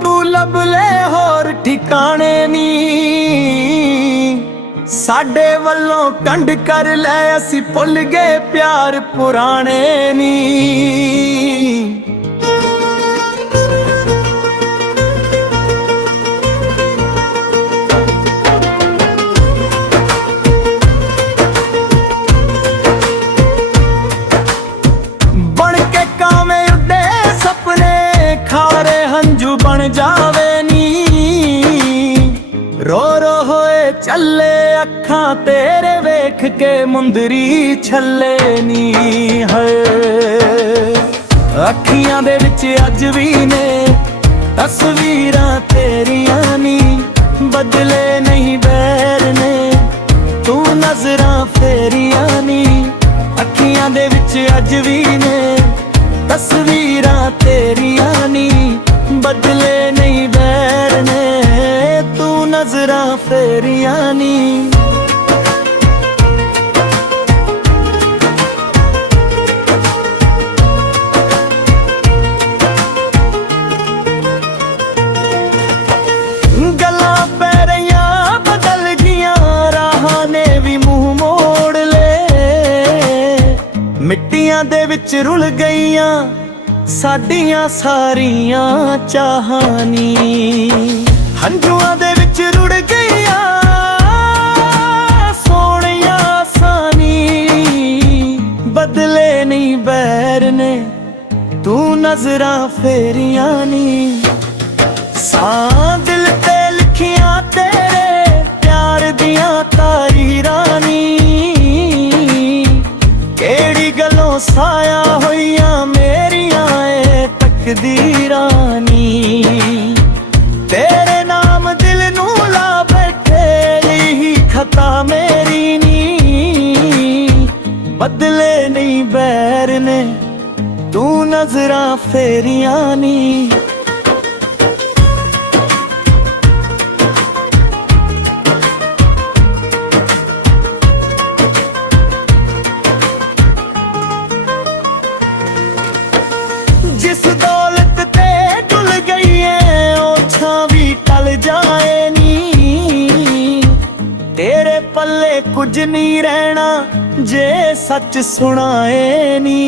तू लब ले होर ठिकाने नी, साडे वल्लों कंड कर ले असी भुल गए प्यार पुराने नी। बन जावे नी, रो रो होए चले अखां तेरे वेख के मुंदरी छले नी है। अखियां दे विच अज भी ने तस्वीरां तेरियां नी, बदले नहीं बैर ने तू नजरां फेरियां नी। अखियां दे विच अज भी ने तस्वीरां तेरियां नी, बदले नहीं बैर ने तू नजरां फेरियां नी। गल्लां पैरियां बदल गियां, राहां ने भी मुंह मोड़ ले, मिट्टियां दे विच रुल गईयां साडियां सारियां चाहानी। हंझुआं दे विच रुड़ गईयां सोहणिया सानी, बदले नहीं बैर ने तू नजरां फेरियां नी। सां दिल ते लिखियां तेरे प्यार दियां तारीरां नी, केड़ी गल्लों साया होइयां तकदीरानी। तेरे नाम दिल नू ला बैठे ही खता मेरी नी, बदले नहीं बैर ने तू नजरां फेरियां नी। जिस दौलत ते डुल गई है ओछा भी टल जाए नी, तेरे पल्ले कुछ नहीं रहना जे सच सुनाए नी।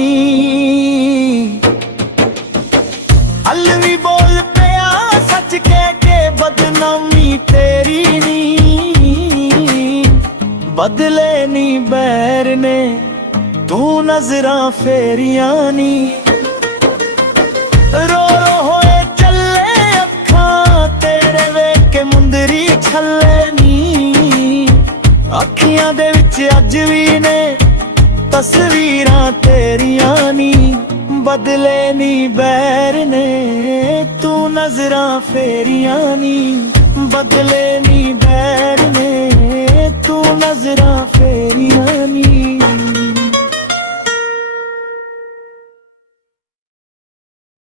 अलवी बोल पिया सच कह के बदनामी तेरी नी, बदले नहीं बैर ने तू नजरां फेरियां नी। रो रो होए चले अखां तेरे वेख के मुंदरी छले नी, अखियां दे विच अज भी ने तस्वीरां तेरियां नी, बदले नहीं बैर ने तू नजरां फेरियां नी, बदले